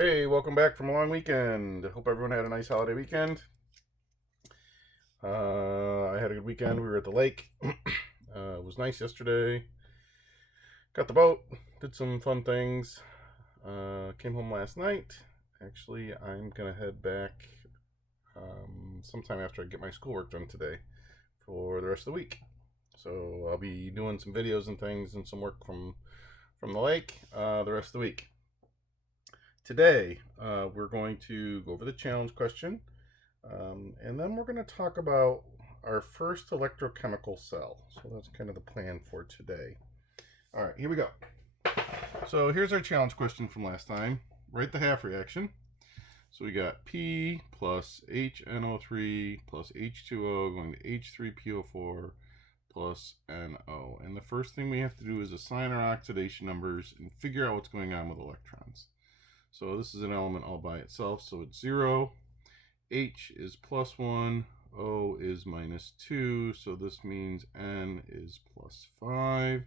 Hey, welcome back from a long weekend. Hope everyone had a nice holiday weekend. I had a good weekend. We were at the lake. It was nice yesterday. Got the boat. Did some fun things. Came home last night. Actually, I'm gonna head back sometime after I get my schoolwork done today for the rest of the week. So I'll be doing some videos and things and some work from the lake the rest of the week. Today, we're going to go over the challenge question, and then we're going to talk about our first electrochemical cell. So that's kind of the plan for today. All right, here we go. So here's our challenge question from last time. Write the half reaction. So we got P plus HNO3 plus H2O going to H3PO4 plus NO. And the first thing we have to do is assign our oxidation numbers and figure out what's going on with electrons. So this is an element all by itself, so it's 0. H is plus 1, O is minus 2, so this means N is plus 5.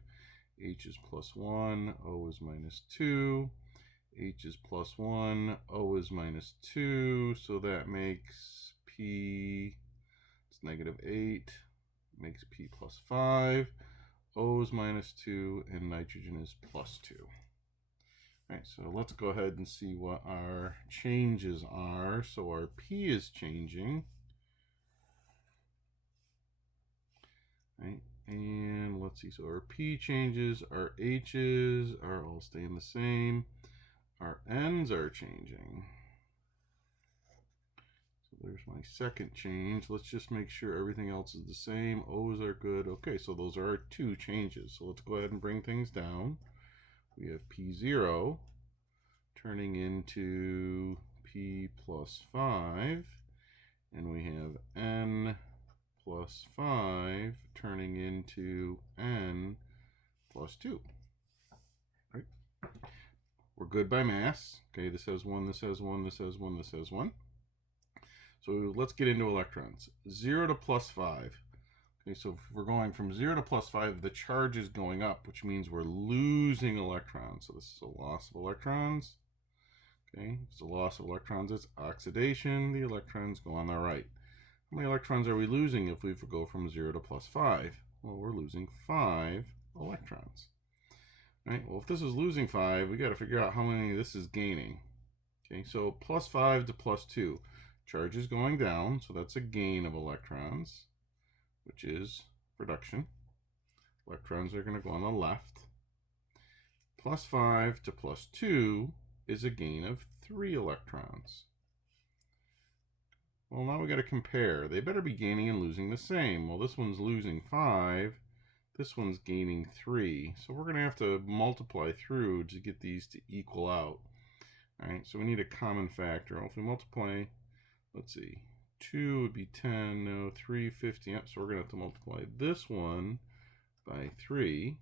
H is plus 1, O is minus 2. H is plus 1, O is minus 2, so that makes P, it's negative 8, makes P plus 5. O is minus 2, and nitrogen is plus 2. Right, so let's go ahead and see what our changes are. So our P is changing. Right, and let's see. So our P changes, our H's are all staying the same. Our N's are changing. So there's my second change. Let's just make sure everything else is the same. O's are good. Okay, so those are our two changes. So let's go ahead and bring things down. We have P0 turning into P plus 5, and we have N plus 5 turning into N plus 2. Right? We're good by mass. Okay, this has 1, this has 1, this has 1, this has 1. So let's get into electrons. 0 to plus 5. Okay, so if we're going from 0 to plus 5, the charge is going up, which means we're losing electrons. So this is a loss of electrons. Okay, it's a loss of electrons. It's oxidation. The electrons go on the right. How many electrons are we losing if we go from 0 to plus 5? Well, we're losing 5 electrons. Right? Well, if this is losing 5, we got to figure out how many this is gaining. Okay, so plus 5 to plus 2. Charge is going down, so that's a gain of electrons, which is reduction. Electrons are going to go on the left. Plus 5 to plus 2 is a gain of 3 electrons. Well, now we got to compare. They better be gaining and losing the same. Well, this one's losing 5. This one's gaining 3. So we're going to have to multiply through to get these to equal out. All right, so we need a common factor. Well, if we multiply, let's see, 2 would be 10, no, 3, 50. Yep, so we're going to have to multiply this one by 3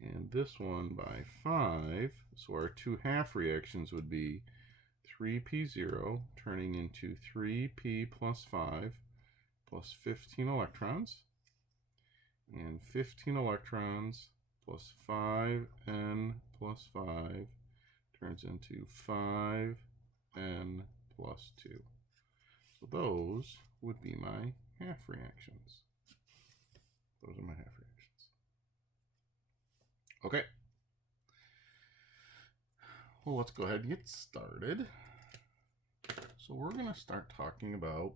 and this one by 5. So our two half reactions would be 3p0 turning into 3p plus 5 plus 15 electrons, and 15 electrons plus 5n plus 5 turns into 5n plus 2. So those would be my half reactions. Those are my half reactions. Okay. Well, let's go ahead and get started. So we're going to start talking about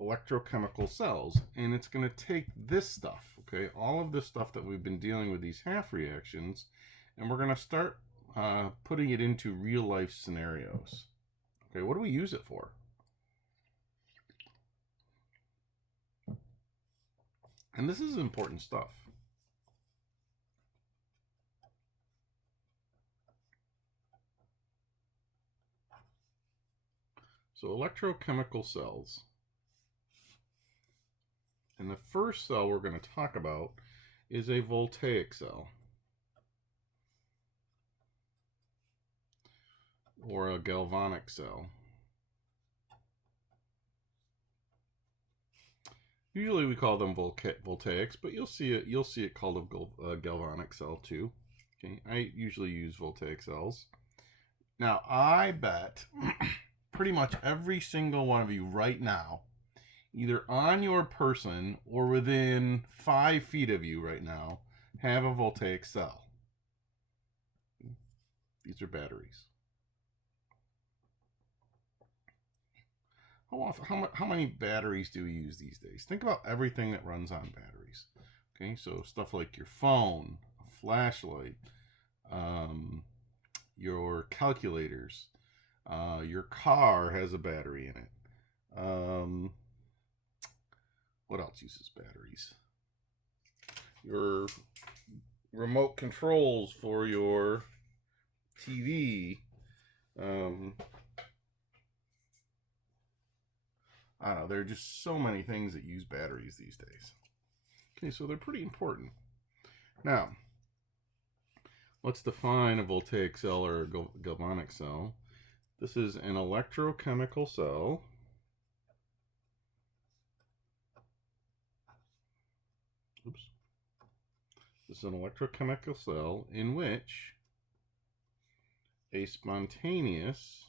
electrochemical cells, and it's going to take this stuff, okay, all of this stuff that we've been dealing with, these half reactions, and we're going to start putting it into real life scenarios. Okay, what do we use it for? And this is important stuff. So electrochemical cells. And the first cell we're going to talk about is a voltaic cell, or a galvanic cell. Usually we call them voltaics, but you'll see it called a galvanic cell too. Okay, I usually use voltaic cells. Now, I bet pretty much every single one of you right now, either on your person or within 5 feet of you right now, have a voltaic cell. These are batteries. How many batteries do we use these days? Think about everything that runs on batteries. Okay, so stuff like your phone, a flashlight, your calculators, your car has a battery in it. What else uses batteries? Your remote controls for your TV. I don't know. There are just so many things that use batteries these days. Okay, so they're pretty important. Now, let's define a voltaic cell or a galvanic cell. This is an electrochemical cell. Oops. This is an electrochemical cell in which a spontaneous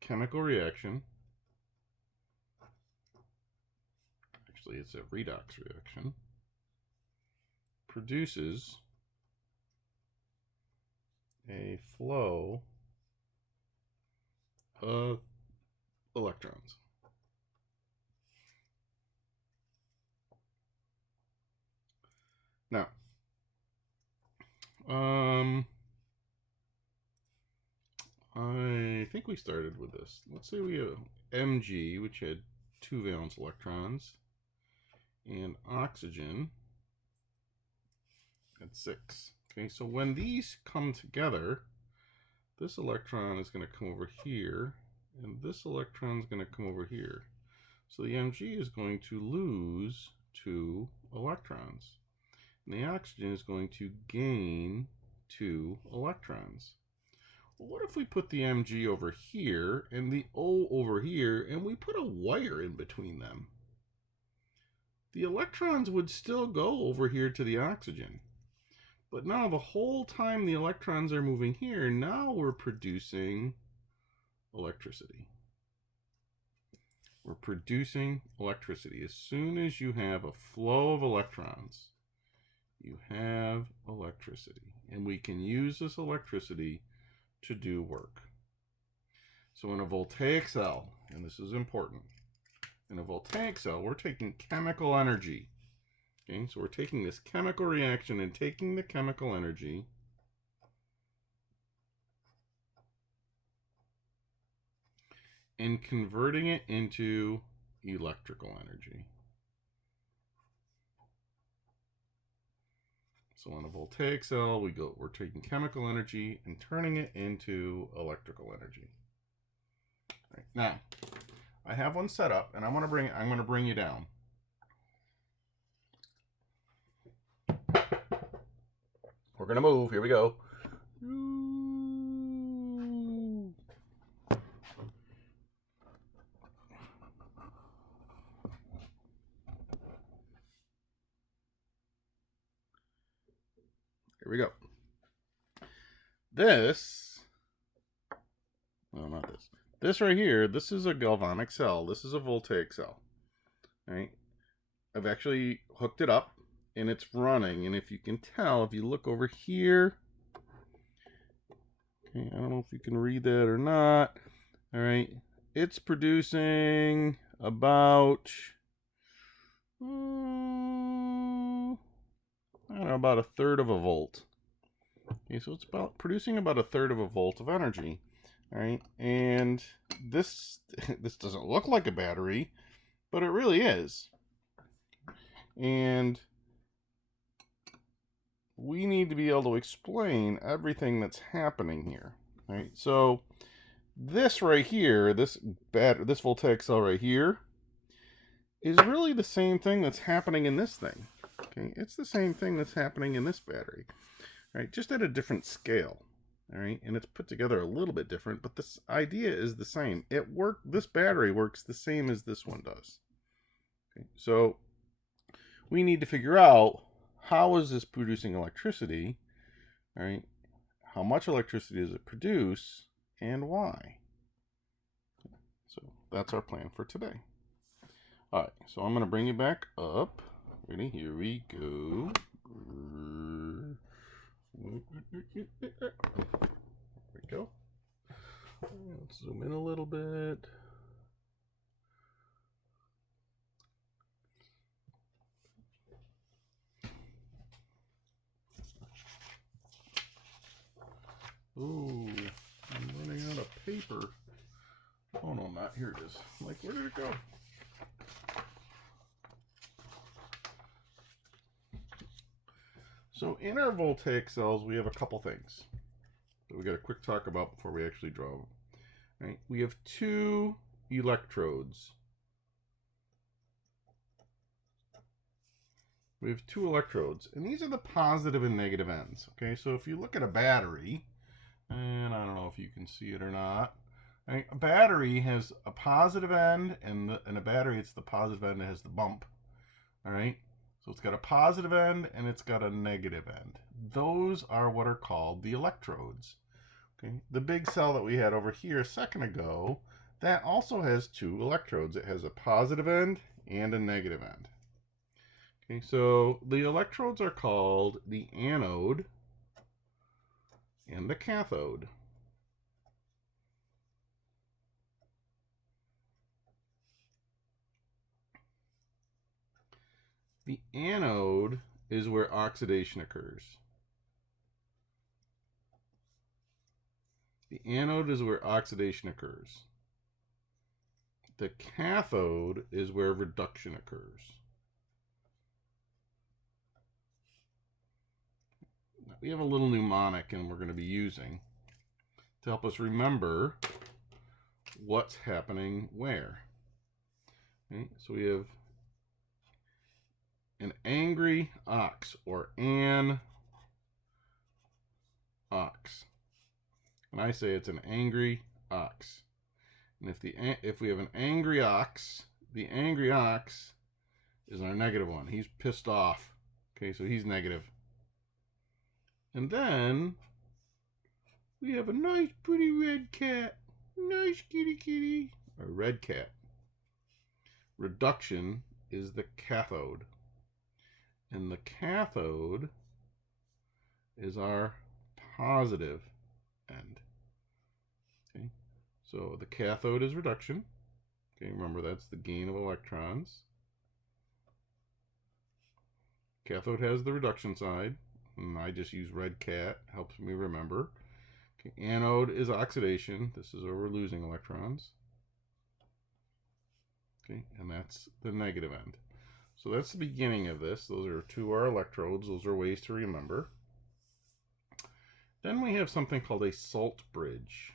chemical reaction, actually it's a redox reaction, produces a flow of electrons. Now, I think we started with this. Let's say we have Mg, which had 2 valence electrons, and oxygen at 6. Okay, so when these come together, this electron is going to come over here, and this electron is going to come over here. So the Mg is going to lose 2 electrons, and the oxygen is going to gain 2 electrons. Well, what if we put the Mg over here and the O over here, and we put a wire in between them? The electrons would still go over here to the oxygen. But now the whole time the electrons are moving here, now we're producing electricity. We're producing electricity. As soon as you have a flow of electrons, you have electricity. And we can use this electricity to do work. So in a voltaic cell, and this is important, in a voltaic cell, we're taking chemical energy. Okay, so we're taking this chemical reaction and taking the chemical energy and converting it into electrical energy. So in a voltaic cell, we're taking chemical energy and turning it into electrical energy. All right, now, I have one set up, and I'm going to bring you down. We're going to move. Here we go. Here we go. Not this. This right here, this is a galvanic cell. This is a voltaic cell. All right. I've actually hooked it up and it's running. And if you can tell, if you look over here, okay, I don't know if you can read that or not. All right. It's producing about, I don't know, about 1/3 of a volt. Okay, so it's producing about 1/3 of a volt of energy. All right, and this doesn't look like a battery, but it really is. And we need to be able to explain everything that's happening here. All right, so this right here, this voltaic cell right here, is really the same thing that's happening in this thing. Okay, it's the same thing that's happening in this battery, right? Just at a different scale. All right, and it's put together a little bit different, but this idea is the same. This battery works the same as this one does. Okay, so we need to figure out how is this producing electricity All right, how much electricity does it produce and why? So that's our plan for today. All right, so I'm going to bring you back up. Ready? Here we go. There we go. Let's zoom in a little bit. Ooh, I'm running out of paper. Oh no, not here it is. Like, where did it go? So in our Voltaic cells, we have a couple things that we got a quick talk about before we actually draw them. Right? We have two electrodes. We have two electrodes, and these are the positive and negative ends. Okay, so if you look at a battery, and I don't know if you can see it or not, right? A battery has a positive end, and in a battery, it's the positive end that has the bump. All right, so it's got a positive end and it's got a negative end. Those are what are called the electrodes. Okay, the big cell that we had over here a second ago, that also has two electrodes. It has a positive end and a negative end. Okay, so the electrodes are called the anode and the cathode. The anode is where oxidation occurs. The anode is where oxidation occurs. The cathode is where reduction occurs. Now, we have a little mnemonic and we're going to be using to help us remember what's happening where. Okay, so we have an angry ox, or an ox. And I say it's an angry ox. And if we have an angry ox, the angry ox is our negative one. He's pissed off. Okay, so he's negative. And then we have a nice pretty red cat. Nice kitty kitty. A red cat. Reduction is the cathode. And the cathode is our positive end. Okay, so the cathode is reduction. Okay, remember that's the gain of electrons. Cathode has the reduction side, and I just use red cat, helps me remember. Okay, anode is oxidation. This is where we're losing electrons. Okay, and that's the negative end. So that's the beginning of this. Those are two of our electrodes. Those are ways to remember. Then we have something called a salt bridge.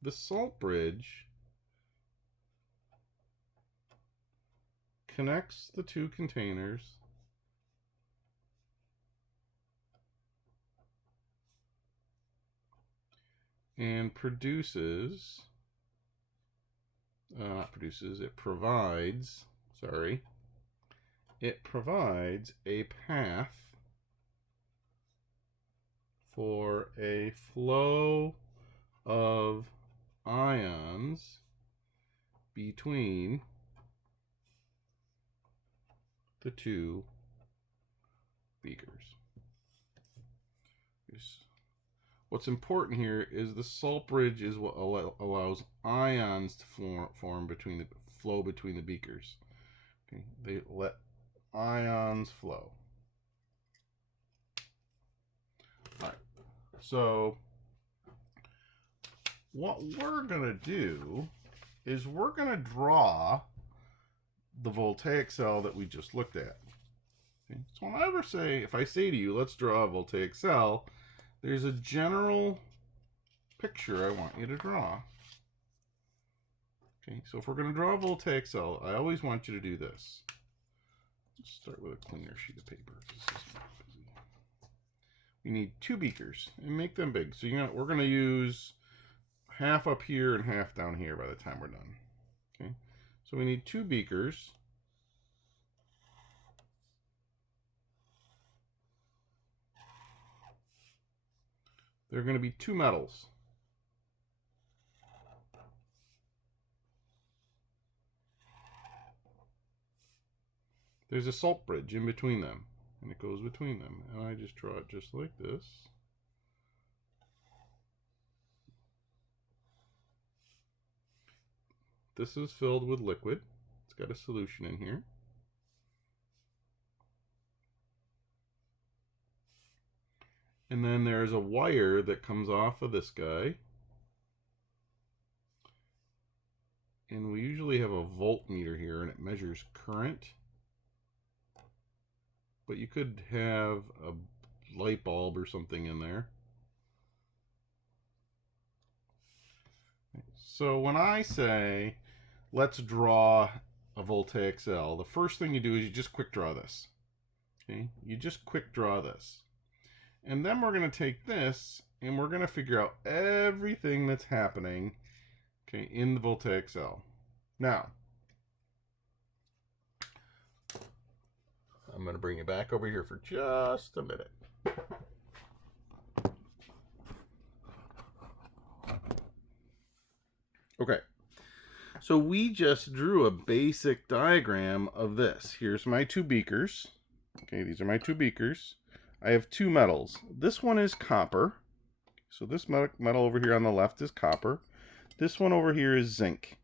The salt bridge connects the two containers and produces, it provides a path for a flow of ions between the two beakers. What's important here is the salt bridge is what allows ions to flow between the beakers. Okay, they let ions flow. All right. So what we're gonna do is we're gonna draw the Voltaic cell that we just looked at. Okay? So if I say to you, let's draw a Voltaic cell, there's a general picture I want you to draw. Okay, so if we're going to draw a Voltaic cell, I always want you to do this. Let's start with a cleaner sheet of paper. This is not busy. We need two beakers and make them big. So we're going to use half up here and half down here by the time we're done. Okay, So we need 2 beakers. There are going to be 2 metals. There's a salt bridge in between them, and it goes between them. And I just draw it just like this. This is filled with liquid. It's got a solution in here. And then there's a wire that comes off of this guy. And we usually have a voltmeter here, and it measures current. But you could have a light bulb or something in there. So when I say, let's draw a Voltaic cell, the first thing you do is you just quick draw this. Okay? You just quick draw this. And then we're going to take this and we're going to figure out everything that's happening, okay, in the Voltaic cell. Now, I'm going to bring you back over here for just a minute. Okay, so we just drew a basic diagram of this. Here's my 2 beakers. Okay, these are my 2 beakers. I have 2 metals. This one is copper. So this metal over here on the left is copper. This one over here is zinc.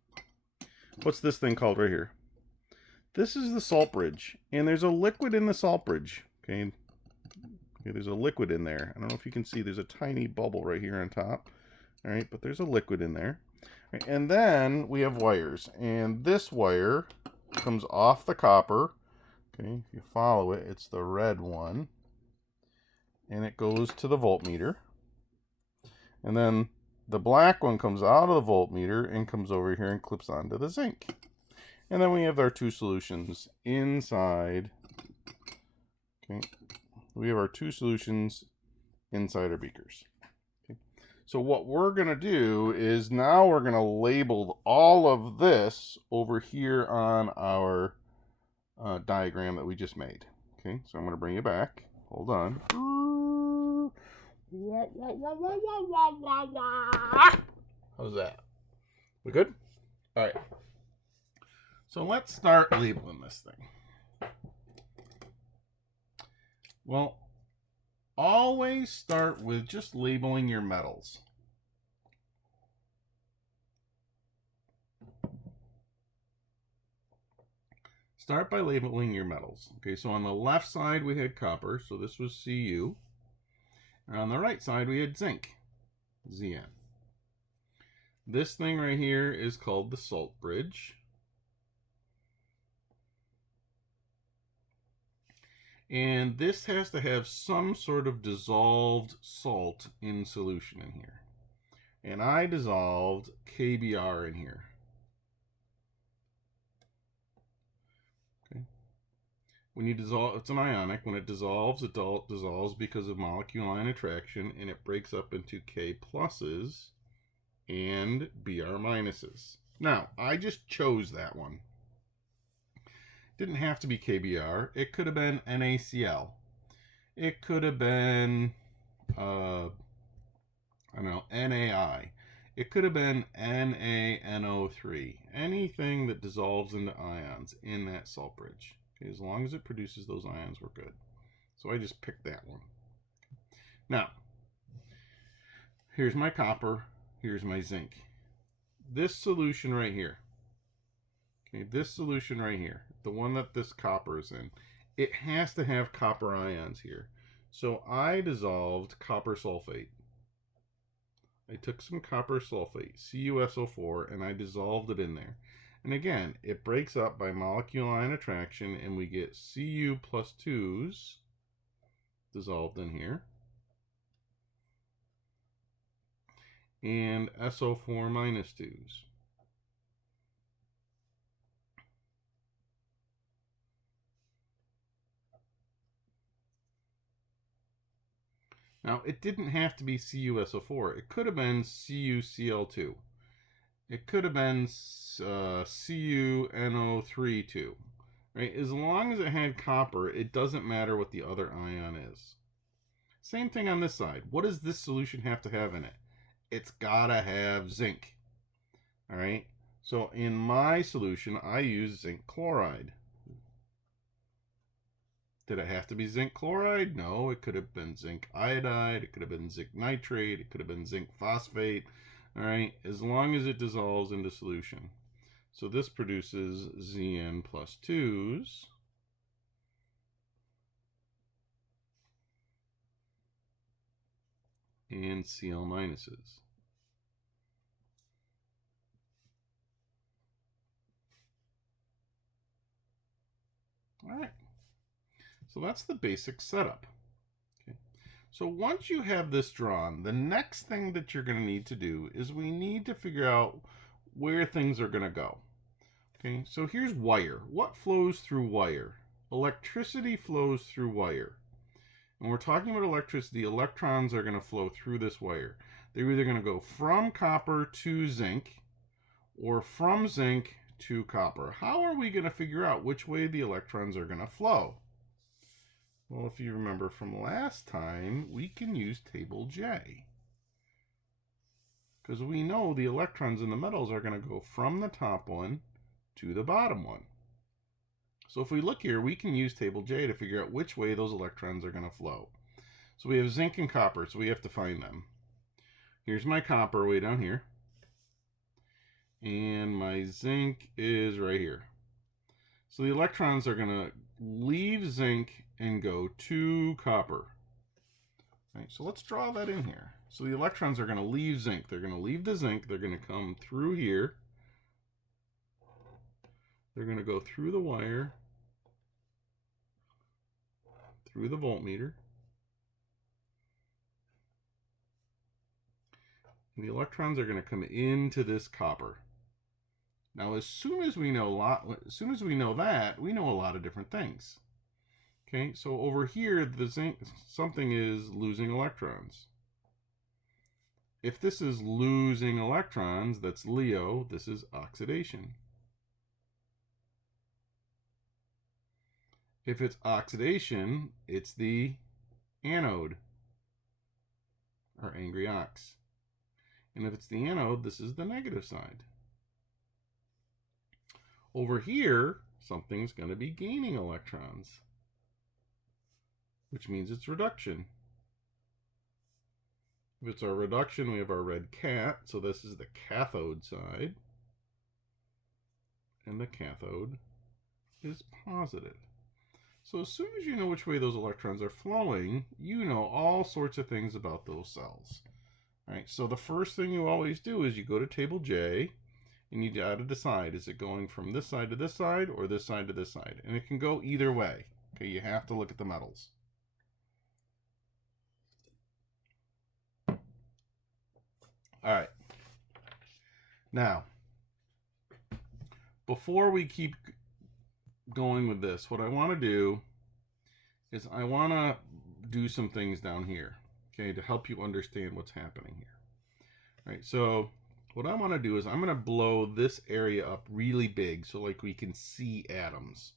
What's this thing called right here? This is the salt bridge, and there's a liquid in the salt bridge. Okay, there's a liquid in there. I don't know if you can see, there's a tiny bubble right here on top. All right, but there's a liquid in there. All right, and then we have wires, and this wire comes off the copper. Okay, if you follow it, it's the red one, and it goes to the voltmeter. And then the black one comes out of the voltmeter and comes over here and clips onto the zinc. And then we have our 2 solutions inside. Okay, we have our 2 solutions inside our beakers. Okay. So what we're going to do is now we're going to label all of this over here on our diagram that we just made. Okay, so I'm going to bring you back. Hold on. How's that? We good? All right. So let's start labeling this thing. Well, always start with just labeling your metals. Start by labeling your metals. Okay, so on the left side we had copper, so this was Cu. And on the right side we had zinc, Zn. This thing right here is called the salt bridge. And this has to have some sort of dissolved salt in solution in here. And I dissolved KBr in here. Okay. When you dissolve, it's an ionic. When it dissolves because of molecule ion attraction, and it breaks up into K pluses and Br minuses. Now, I just chose that one. Didn't have to be KBr. It could have been NaCl. It could have been, I don't know, NaI. It could have been NaNO3. Anything that dissolves into ions in that salt bridge. Okay, as long as it produces those ions, we're good. So I just picked that one. Now, here's my copper. Here's my zinc. This solution right here. Okay, this solution right here, the one that this copper is in, it has to have copper ions here. So I dissolved copper sulfate. I took some copper sulfate, CuSO4, and I dissolved it in there. And again, it breaks up by molecule ion attraction, and we get Cu plus 2s dissolved in here. And SO4 minus 2s. Now, it didn't have to be CuSO4. It could have been CuCl2. It could have been CuNO32, right? As long as it had copper, it doesn't matter what the other ion is. Same thing on this side. What does this solution have to have in it? It's gotta have zinc. All right. So in my solution, I use zinc chloride. Did it have to be zinc chloride? No, it could have been zinc iodide. It could have been zinc nitrate. It could have been zinc phosphate. All right, as long as it dissolves into solution. So this produces Zn plus 2s. And Cl minuses. All right. So that's the basic setup. Okay. So once you have this drawn, the next thing that you're going to need to do is we need to figure out where things are going to go. Okay, so here's wire. What flows through wire? Electricity flows through wire. When we're talking about electricity, electrons are going to flow through this wire. They're either going to go from copper to zinc or from zinc to copper. How are we going to figure out which way the electrons are going to flow? Well, if you remember from last time, we can use table J. Because we know the electrons in the metals are going to go from the top one to the bottom one. So if we look here, we can use table J to figure out which way those electrons are going to flow. So we have zinc and copper, so we have to find them. Here's my copper way down here. And my zinc is right here. So the electrons are going to leave zinc and go to copper. Right, so let's draw that in here. So the electrons are going to leave zinc. They're going to leave the zinc. They're going to come through here. They're going to go through the wire, through the voltmeter. And the electrons are going to come into this copper. Now, as soon as we know that, we know a lot of different things. Okay, so over here, the zinc, something is losing electrons. If this is losing electrons, that's Leo. This is oxidation. If it's oxidation, it's the anode, or angry ox. And if it's the anode, this is the negative side. Over here, something's going to be gaining electrons, which means it's reduction. If it's our reduction, we have our red cat, so this is the cathode side. And the cathode is positive. So as soon as you know which way those electrons are flowing, you know all sorts of things about those cells. All right, so the first thing you always do is you go to table J, and you got to decide, is it going from this side to this side or this side to this side? And it can go either way. Okay, you have to look at the metals. All right. Now, before we keep going with this, what I want to do is I want to do some things down here, okay, to help you understand what's happening here. All right, so what I want to do is I'm going to blow this area up really big so like we can see atoms.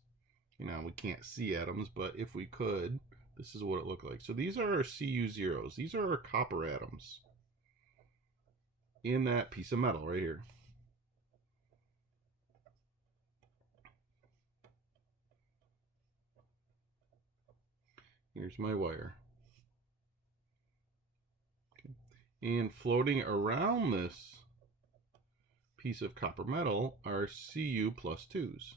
You know, we can't see atoms, but if we could, this is what it looked like. So these are our Cu0s. These are our copper atoms in that piece of metal right here. Here's my wire. Okay. And floating around this piece of copper metal are Cu plus 2s.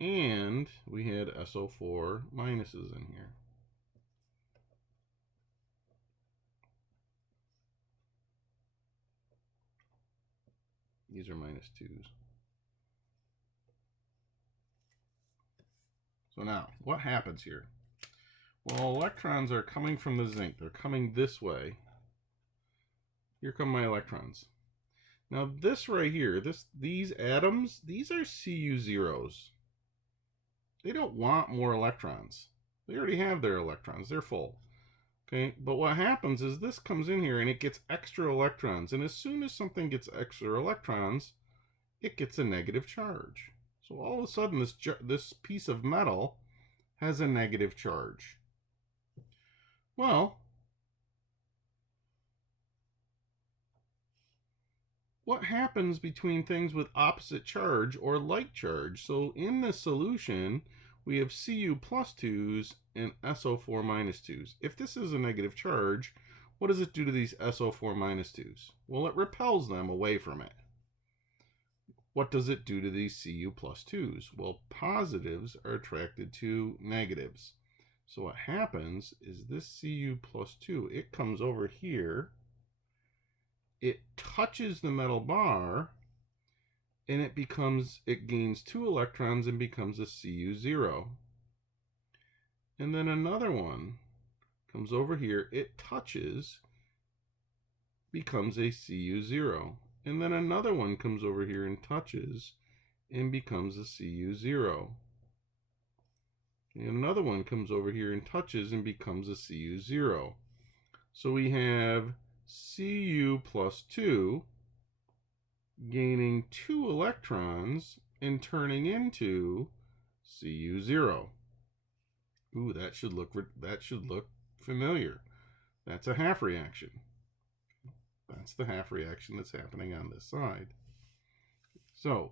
And we had SO4 minuses in here. These are minus 2s. So now, what happens here? Well, electrons are coming from the zinc. They're coming this way. Here come my electrons. Now this right here, these atoms, these are Cu0s. They don't want more electrons. They already have their electrons. They're full. Okay, but what happens is this comes in here and it gets extra electrons. And as soon as something gets extra electrons, it gets a negative charge. So all of a sudden, this piece of metal has a negative charge. Well, what happens between things with opposite charge or like charge? So in this solution, we have Cu plus 2s and SO4 minus 2s. If this is a negative charge, what does it do to these SO4 minus 2s? Well, it repels them away from it. What does it do to these Cu plus 2s? Well, positives are attracted to negatives. So what happens is this Cu plus 2, it comes over here, it touches the metal bar, and it gains 2 electrons and becomes a Cu0. And then another one comes over here, it touches, becomes a Cu0. And then another one comes over here and touches and becomes a Cu0. And another one comes over here and touches and becomes a Cu0. So we have Cu plus 2 gaining 2 electrons and turning into Cu0. Ooh, that should look familiar. That's a half reaction. That's the half reaction that's happening on this side. So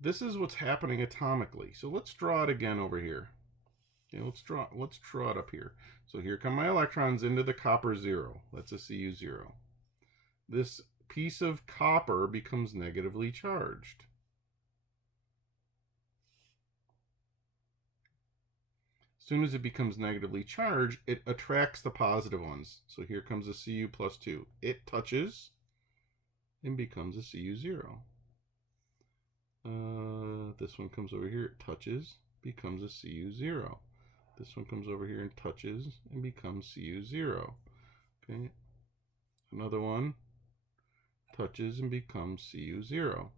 this is what's happening atomically. So let's draw it again over here. Okay, let's draw it up here. So here come my electrons into the copper 0. That's a Cu0. This piece of copper becomes negatively charged. As soon as it becomes negatively charged, it attracts the positive ones. So here comes a Cu plus 2. It touches and becomes a Cu0. This one comes over here, it touches, becomes a Cu0. This one comes over here and touches and becomes Cu0. Okay. Another one touches and becomes Cu0.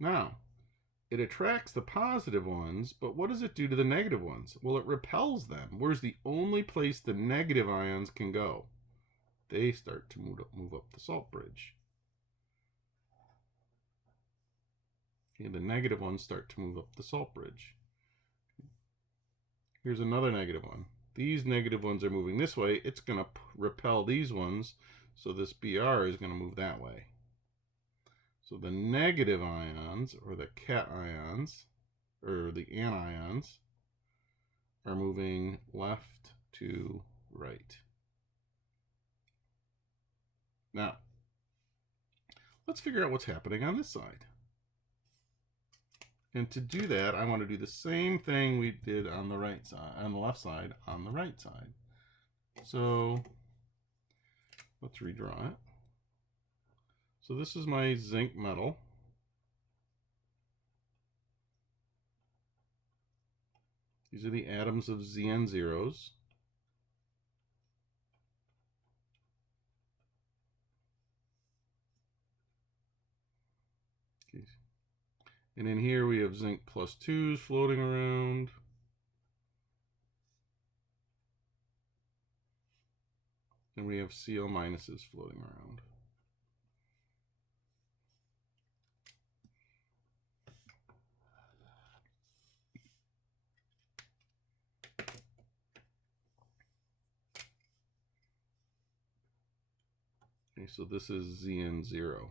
Now, it attracts the positive ones, but what does it do to the negative ones? Well, it repels them. Where's the only place the negative ions can go? They start to move up the salt bridge. Okay, the negative ones start to move up the salt bridge. Here's another negative one. These negative ones are moving this way. It's going to repel these ones, so this Br is going to move that way. So the negative ions, or the cations, or the anions, are moving left to right. Now, let's figure out what's happening on this side. And to do that, I want to do the same thing we did on the right side, on the left side, on the right side. So let's redraw it. So this is my zinc metal. These are the atoms of Zn zeros. Okay. And in here we have zinc plus 2s floating around. And we have Cl minuses floating around. Okay, so this is Zn0.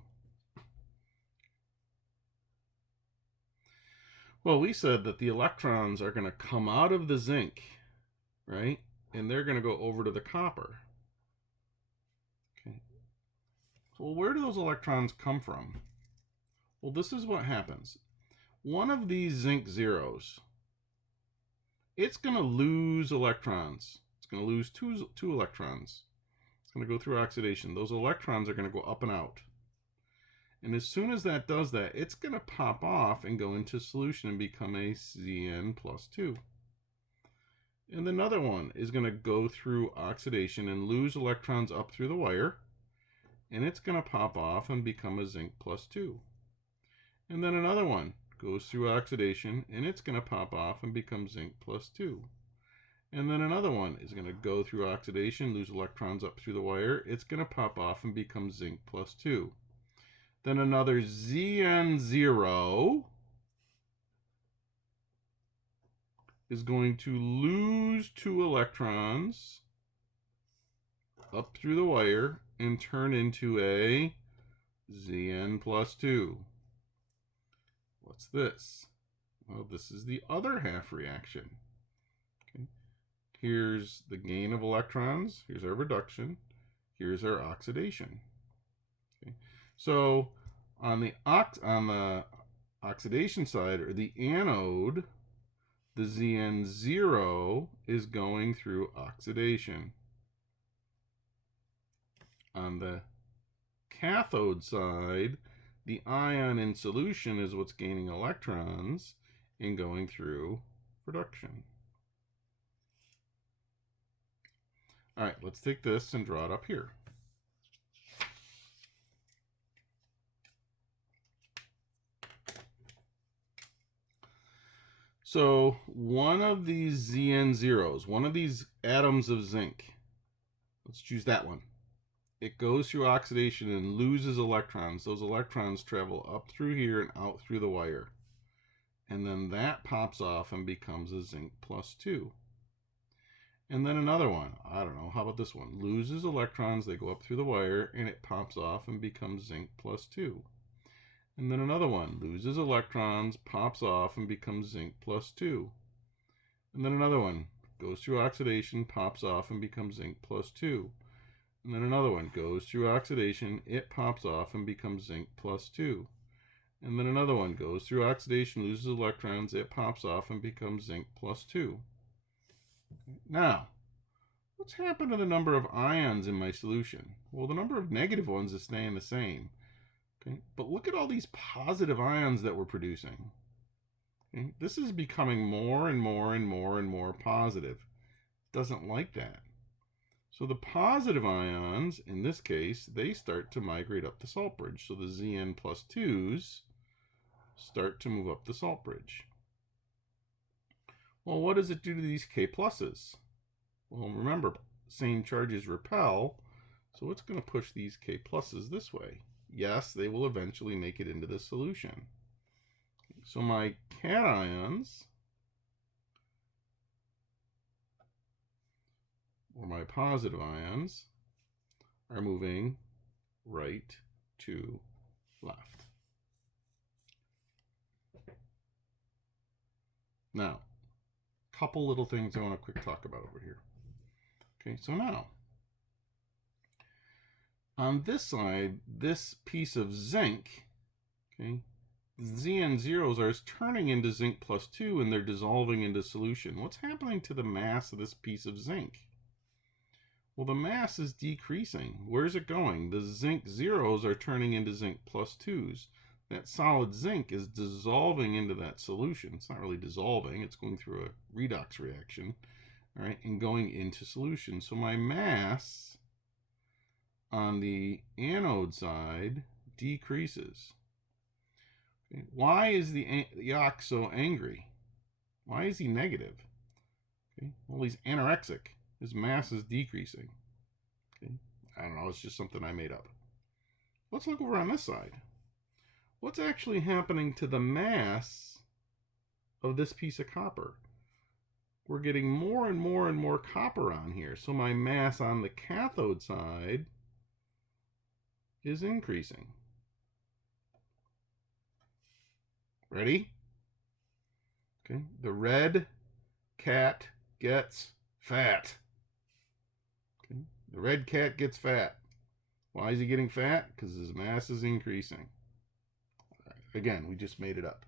Well, we said that the electrons are going to come out of the zinc, right? And they're going to go over to the copper. Okay. Well, where do those electrons come from? Well, this is what happens. One of these zinc zeros, it's going to lose electrons. It's going to lose two electrons. It's going to go through oxidation. Those electrons are going to go up and out. And as soon as that does that, it's going to pop off and go into solution and become a Zn plus 2. And another one is going to go through oxidation and lose electrons up through the wire. And it's going to pop off and become a zinc plus 2. And then another one goes through oxidation and it's going to pop off and become zinc plus 2. And then another one is going to go through oxidation, lose electrons up through the wire. It's going to pop off and become zinc plus 2. Then another Zn0 is going to lose 2 electrons up through the wire and turn into a Zn plus 2. What's this? Well, this is the other half reaction. Okay. Here's the gain of electrons. Here's our reduction. Here's our oxidation. Okay. So on the oxidation side, or the anode, the Zn0 is going through oxidation. On the cathode side, the ion in solution is what's gaining electrons and going through reduction. All right, let's take this and draw it up here. So one of these Zn0s, one of these atoms of zinc, let's choose that one. It goes through oxidation and loses electrons. Those electrons travel up through here and out through the wire. And then that pops off and becomes a zinc plus 2. And then another one, I don't know, how about this one? Loses electrons, they go up through the wire, and it pops off and becomes zinc plus 2. And then another one, loses electrons, pops off, and becomes zinc plus 2. And then another one, goes through oxidation, pops off, and becomes zinc plus 2. And then another one, goes through oxidation, it pops off, and becomes zinc plus 2. And then another one, goes through oxidation, loses electrons, it pops off, and becomes zinc plus 2. Now, what's happened to the number of ions in my solution? Well, the number of negative ones is staying the same. Okay, but look at all these positive ions that we're producing. Okay, this is becoming more and more and more and more positive. It doesn't like that. So the positive ions, in this case, they start to migrate up the salt bridge. So the Zn plus 2s start to move up the salt bridge. Well, what does it do to these K pluses? Well, remember, same charges repel, so it's going to push these K pluses this way. Yes, they will eventually make it into the solution. So my cations, or my positive ions, are moving right to left. Now, a couple little things I want to quick talk about over here. Okay, so now, on this side, this piece of zinc, okay, Zn0s are turning into zinc plus 2 and they're dissolving into solution. What's happening to the mass of this piece of zinc? Well, the mass is decreasing. Where's it going? The zinc zeros are turning into zinc plus 2s. That solid zinc is dissolving into that solution. It's not really dissolving, it's going through a redox reaction, all right, and going into solution. So my mass on the anode side decreases. Okay. Why is the ox so angry? Why is he negative? Okay. Well, he's anorexic. His mass is decreasing. Okay. I don't know, it's just something I made up. Let's look over on this side. What's actually happening to the mass of this piece of copper? We're getting more and more and more copper on here. So my mass on the cathode side is increasing. Ready? Okay. The red cat gets fat. Okay. The red cat gets fat. Why is he getting fat? Because his mass is increasing. Again, we just made it up.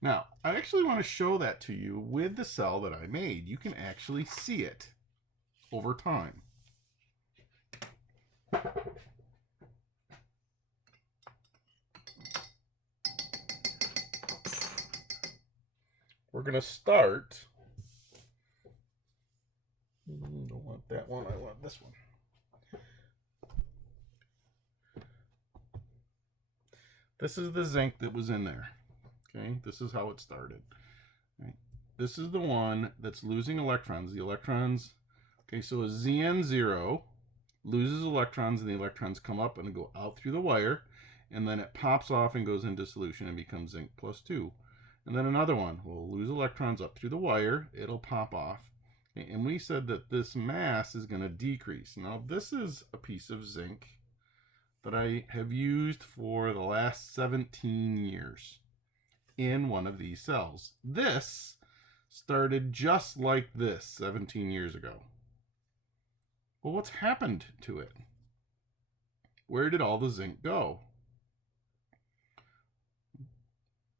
Now, I actually want to show that to you with the cell that I made. You can actually see it over time. We're going to start. Don't want that one, I want this one. This is the zinc that was in there. Okay, this is how it started. Right. This is the one that's losing electrons. The electrons, okay, so a Zn0 loses electrons, and the electrons come up and go out through the wire, and then it pops off and goes into solution and becomes zinc plus 2. And then another one will lose electrons up through the wire, it'll pop off. Okay, and we said that this mass is going to decrease. Now this is a piece of zinc that I have used for the last 17 years in one of these cells. This started just like this 17 years ago. Well, what's happened to it? Where did all the zinc go?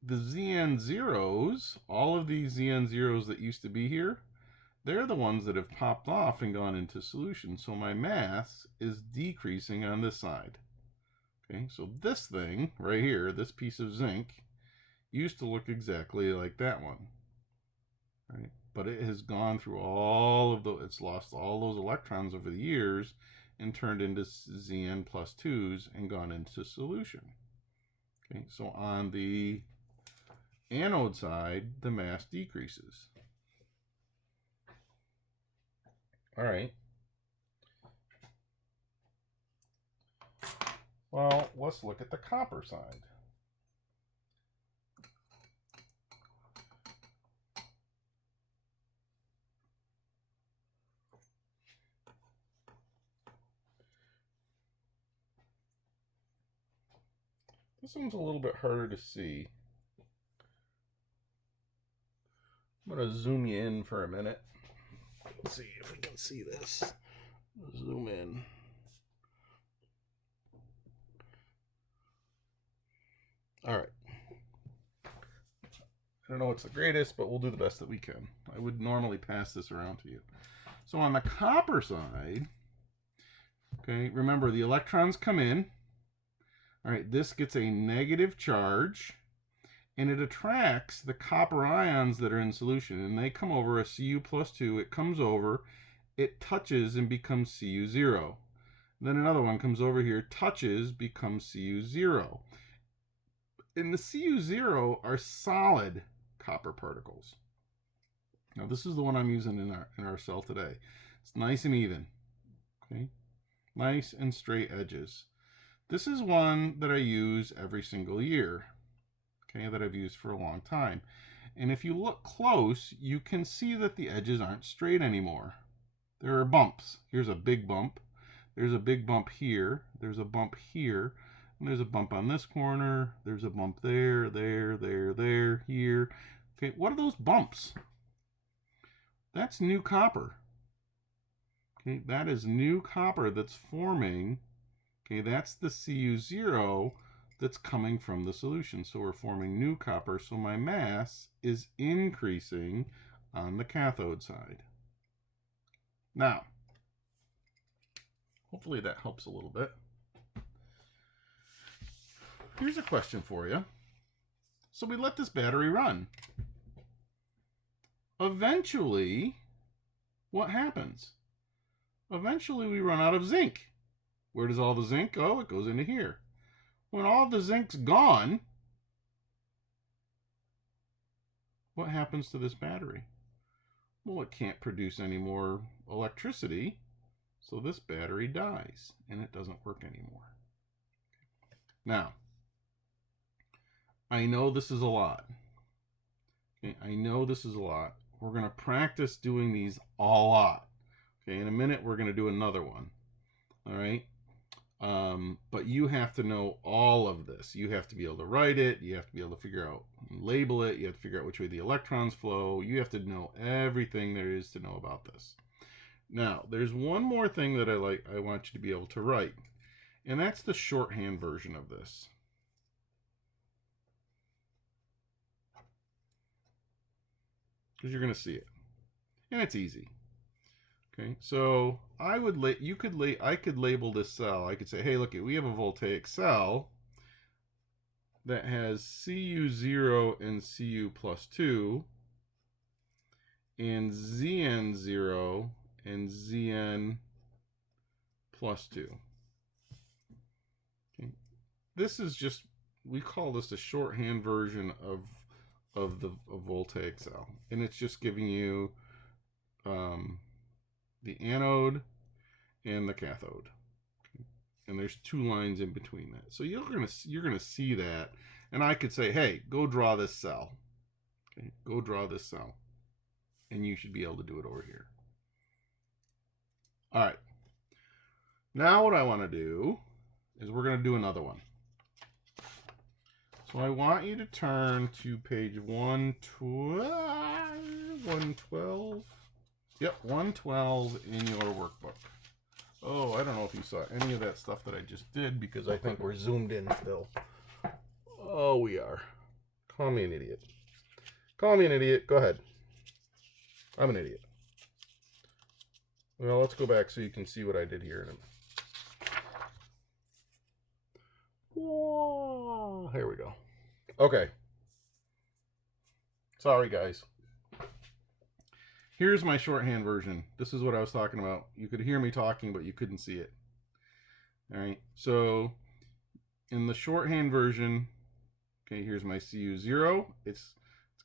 The Zn0s, all of these Zn0s that used to be here, they're the ones that have popped off and gone into solution. So my mass is decreasing on this side. Okay, so this thing right here, this piece of zinc, used to look exactly like that one. Right? But it has gone through all of it's lost all those electrons over the years and turned into Zn plus 2s and gone into solution. Okay, so on the anode side, the mass decreases. All right. Well, let's look at the copper side. This one's a little bit harder to see. I'm going to zoom you in for a minute. Let's see if we can see this. Zoom in. All right. I don't know what's the greatest, but we'll do the best that we can. I would normally pass this around to you. So on the copper side, okay, remember the electrons come in. All right, this gets a negative charge, and it attracts the copper ions that are in solution, and they come over a Cu plus 2. It comes over, it touches and becomes Cu0. Then another one comes over here, touches, becomes Cu0. And the Cu0 are solid copper particles. Now this is the one I'm using in our cell today. It's nice and even. Okay, nice and straight edges. This is one that I use every single year. Okay, that I've used for a long time. And if you look close, you can see that the edges aren't straight anymore. There are bumps. Here's a big bump. There's a big bump here. There's a bump here. And there's a bump on this corner. There's a bump there, there, here. Okay, what are those bumps? That's new copper. Okay, that is new copper that's forming. Okay, that's the Cu0 that's coming from the solution. So we're forming new copper. So my mass is increasing on the cathode side. Now, hopefully that helps a little bit. Here's a question for you. So we let this battery run. Eventually, what happens? Eventually we run out of zinc. Where does all the zinc go? It goes into here. When all the zinc's gone, what happens to this battery? Well, it can't produce any more electricity, so this battery dies and it doesn't work anymore. Now, I know this is a lot. Okay, I know this is a lot. We're going to practice doing these a lot. Okay, in a minute we're going to do another one. All right? But you have to know all of this. You have to be able to write it. You have to be able to figure out, label it. You have to figure out which way the electrons flow. You have to know everything there is to know about this. Now, there's one more thing that I want you to be able to write, and that's the shorthand version of this. Because you're going to see it, and it's easy. Okay, so I could label this cell. I could say, hey, look, we have a voltaic cell that has Cu0 and Cu plus 2 and Zn0 and Zn plus 2. Okay. This is just, we call this a shorthand version of of the Voltaic cell, and it's just giving you the anode and the cathode, and there's 2 lines in between that. So you're gonna see that, and I could say, hey, go draw this cell. Okay, go draw this cell, and you should be able to do it over here. All right. Now what I want to do is we're going to do another one. So I want you to turn to page 112. Yep, 112 in your workbook. Oh, I don't know if you saw any of that stuff that I just did because I think we're zoomed in still. Oh, we are. Call me an idiot. Call me an idiot. Go ahead. I'm an idiot. Well, let's go back so you can see what I did here in a minute. Whoa, here we go. Okay. Sorry, guys. Here's my shorthand version. This is what I was talking about. You could hear me talking, but you couldn't see it. All right. So in the shorthand version, okay, here's my Cu0. It's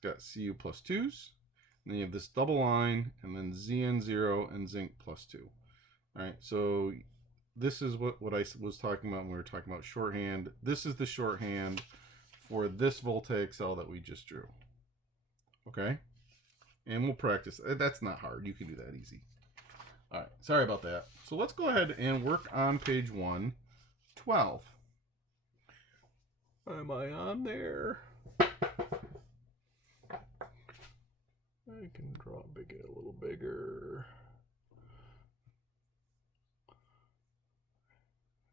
got Cu plus 2s. And then you have this double line, and then Zn0 and zinc plus 2. All right. So this is what I was talking about when we were talking about shorthand. This is the shorthand for this Voltaic cell that we just drew. Okay? And we'll practice. That's not hard. You can do that easy. All right. Sorry about that. So let's go ahead and work on page 112. Am I on there? I can draw it a little bigger.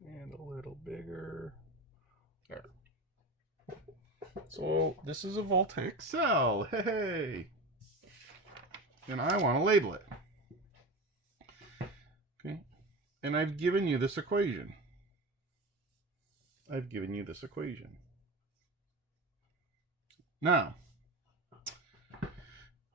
And a little bigger. There. So this is a Voltaic cell. Hey! And I want to label it. Okay. And I've given you this equation. Now,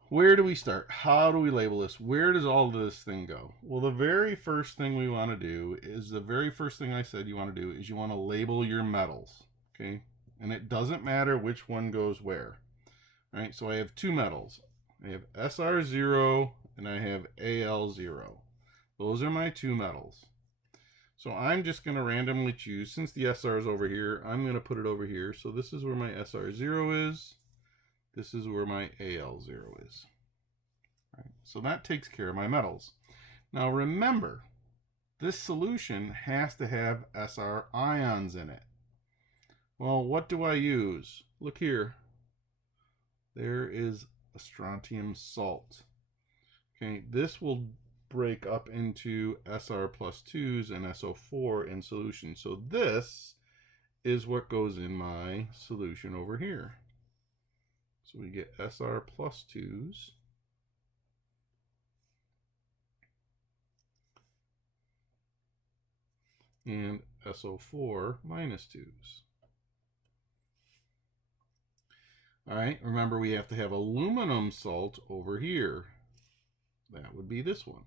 where do we start? How do we label this? Where does all of this thing go? Well, the very first thing we want to do is the very first thing I said you want to do is you want to label your metals. Okay? And it doesn't matter which one goes where. All right? So I have 2 metals. I have SR0 and I have AL0. Those are my 2 metals. So I'm just going to randomly choose, since the SR is over here, I'm going to put it over here. So this is where my SR0 is. This is where my AL0 is. All right, so that takes care of my metals. Now remember, this solution has to have SR ions in it. Well, what do I use? Look here. There is a strontium salt. Okay, this will break up into SR plus 2s and SO4 in solution. So this is what goes in my solution over here. So we get SR plus 2s and SO4 minus 2s. All right, remember we have to have aluminum salt over here. That would be this one.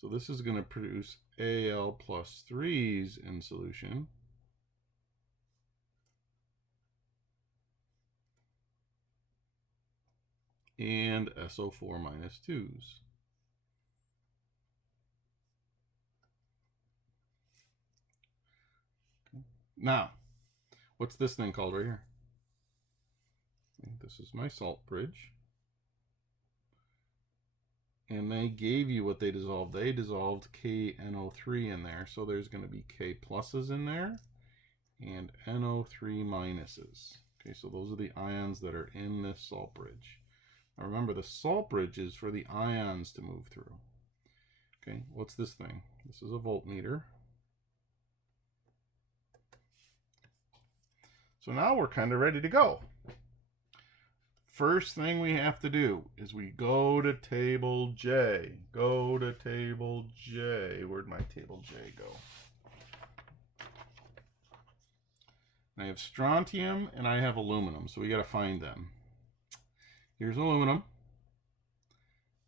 So this is going to produce Al plus 3s in solution. And SO4 minus 2s. Now, what's this thing called right here? This is my salt bridge. And they gave you what they dissolved. They dissolved KNO3 in there. So there's going to be K pluses in there and NO3 minuses. Okay, so those are the ions that are in this salt bridge. Now remember, the salt bridge is for the ions to move through. Okay, what's this thing? This is a voltmeter. So now we're kind of ready to go. First thing we have to do is we go to table J. Go to table J. Where'd my table J go? I have strontium and I have aluminum, so we got to find them. Here's aluminum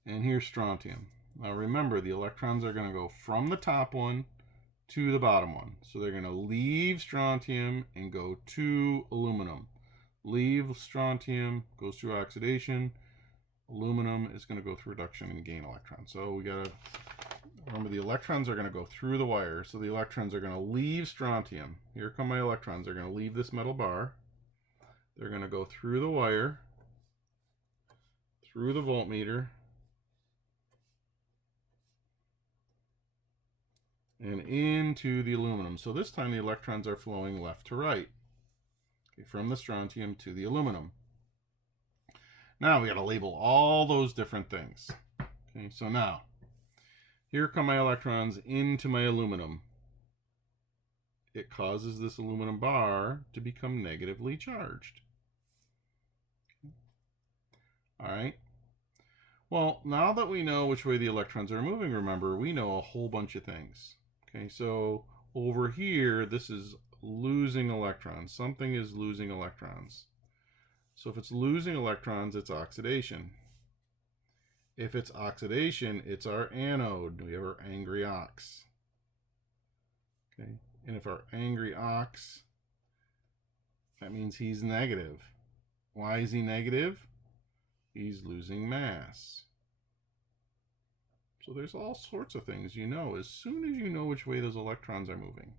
and here's strontium. Now remember, the electrons are going to go from the top one to the bottom one. So they're going to leave strontium and go to aluminum. Leave strontium, goes through oxidation. Aluminum is going to go through reduction and gain electrons. So we got to remember the electrons are going to go through the wire. So the electrons are going to leave strontium. Here come my electrons. They're going to leave this metal bar. They're going to go through the wire, through the voltmeter, and into the aluminum. So this time the electrons are flowing left to right, okay, from the strontium to the aluminum. Now we got to label all those different things. Okay, so now here come my electrons into my aluminum. It causes this aluminum bar to become negatively charged. All right. Well, now that we know which way the electrons are moving, remember, we know a whole bunch of things. Okay, so over here, this is losing electrons. Something is losing electrons. So if it's losing electrons, it's oxidation. If it's oxidation, it's our anode. We have our angry ox. Okay, and if our angry ox, that means he's negative. Why is he negative? He's losing mass. So there's all sorts of things you know as soon as you know which way those electrons are moving.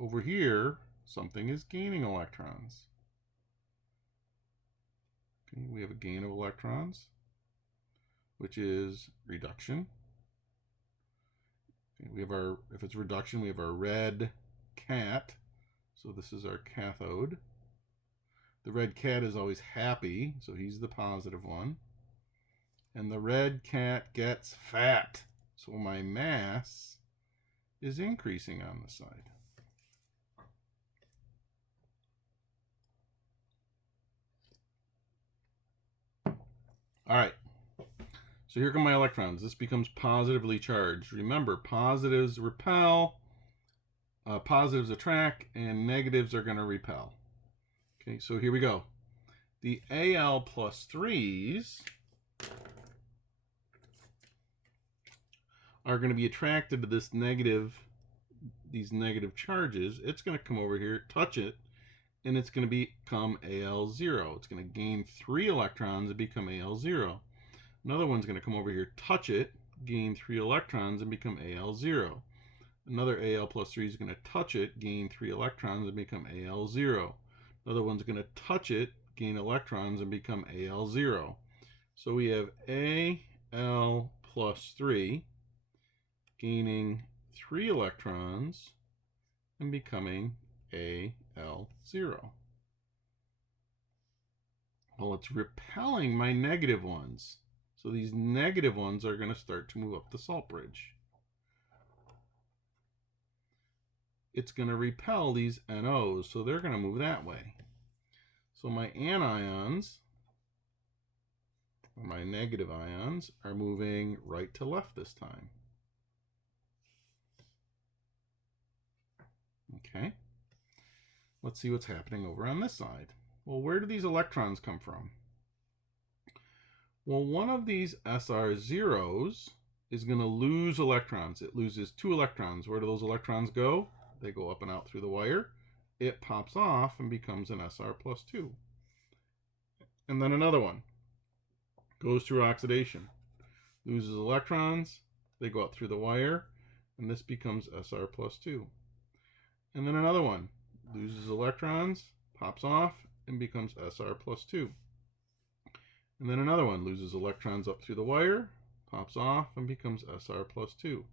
Over here, something is gaining electrons. Okay, we have a gain of electrons, which is reduction. Okay, we have our, if it's reduction, we have our red cat. So this is our cathode. The red cat is always happy, so he's the positive one. And the red cat gets fat. So my mass is increasing on the side. All right. So here come my electrons. This becomes positively charged. Remember, positives repel, positives attract, and negatives are going to repel. Okay, so here we go. The Al plus 3s are going to be attracted to this negative, these negative charges. It's going to come over here, touch it, and it's going to become Al0. It's going to gain 3 electrons and become Al0. Another one's going to come over here, touch it, gain 3 electrons and become Al0. Another Al plus 3 is going to touch it, gain 3 electrons and become Al0. Another one's going to touch it, gain electrons and become Al0. So we have Al plus 3 gaining 3 electrons and becoming Al0. Well, it's repelling my negative ones. So these negative ones are going to start to move up the salt bridge. It's going to repel these NOs, so they're going to move that way. So my anions, or my negative ions, are moving right to left this time. Okay. Let's see what's happening over on this side. Well, where do these electrons come from? Well, one of these SR0s is going to lose electrons. It loses 2 electrons. Where do those electrons go? They go up and out through the wire. It pops off and becomes an SR plus 2. And then another one goes through oxidation. Loses electrons. They go up through the wire. And this becomes SR plus 2. And then another one loses electrons, pops off, and becomes SR plus 2. And then another one loses electrons up through the wire, pops off, and becomes SR plus 2.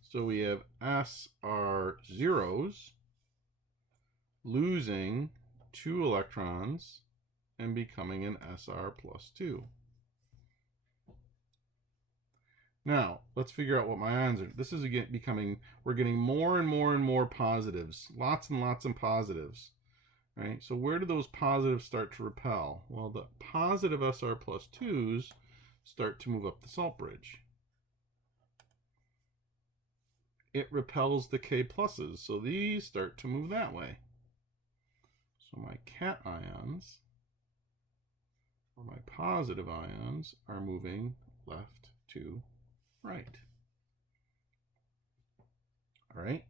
So we have SR0s losing 2 electrons and becoming an SR plus 2. Now, let's figure out what my ions are. This is again becoming, we're getting more and more and more positives. Lots and lots of positives. Right? So where do those positives start to repel? Well, the positive SR plus 2s start to move up the salt bridge. It repels the K pluses, so these start to move that way. So my cations, or my positive ions, are moving left to right. All right,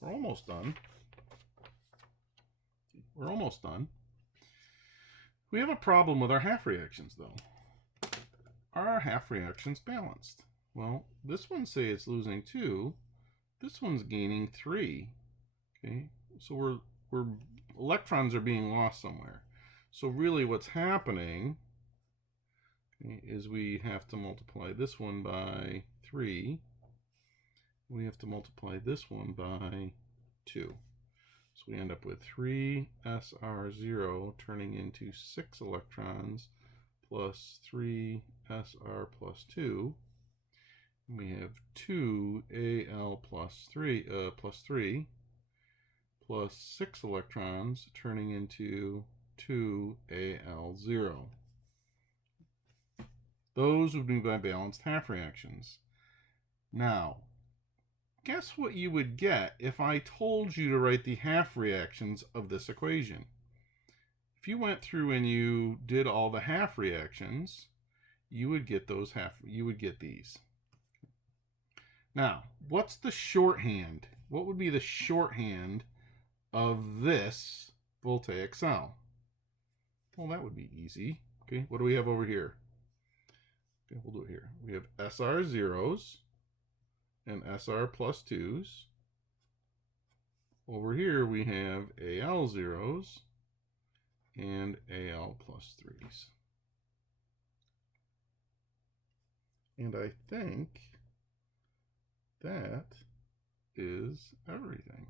we're almost done. We're almost done. We have a problem with our half reactions, though. Are our half reactions balanced? Well, this one say it's losing 2. This one's gaining 3. Okay, so we're electrons are being lost somewhere. So really what's happening, okay, is we have to multiply this one by 3. We have to multiply this one by 2. So we end up with 3SR0 turning into 6 electrons plus 3SR plus 2. And we have 2Al plus 3 plus 6 electrons turning into 2Al0. Those would be my balanced half reactions. Now, guess what you would get if I told you to write the half reactions of this equation? If you went through and you did all the half reactions, you would get these. Now, what's the shorthand? What would be the shorthand of this Voltaic cell? Well, that would be easy. Okay, what do we have over here? Okay, we'll do it here. We have SR zeros and SR plus 2s. Over here we have AL zeros and AL plus 3s. And I think that is everything.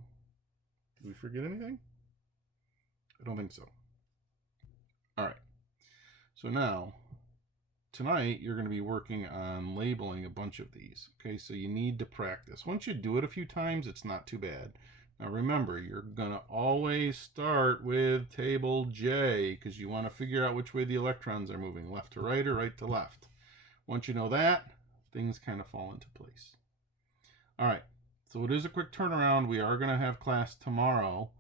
Did we forget anything? I don't think so. All right. So now, tonight, you're going to be working on labeling a bunch of these. Okay, so you need to practice. Once you do it a few times, it's not too bad. Now remember, you're going to always start with table J because you want to figure out which way the electrons are moving, left to right or right to left. Once you know that, things kind of fall into place. All right, so it is a quick turnaround. We are going to have class tomorrow.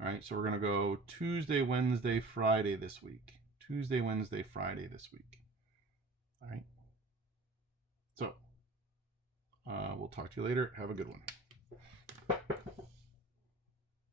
All right, so we're going to go Tuesday, Wednesday, Friday this week. Tuesday, Wednesday, Friday this week. All right. So, we'll talk to you later. Have a good one.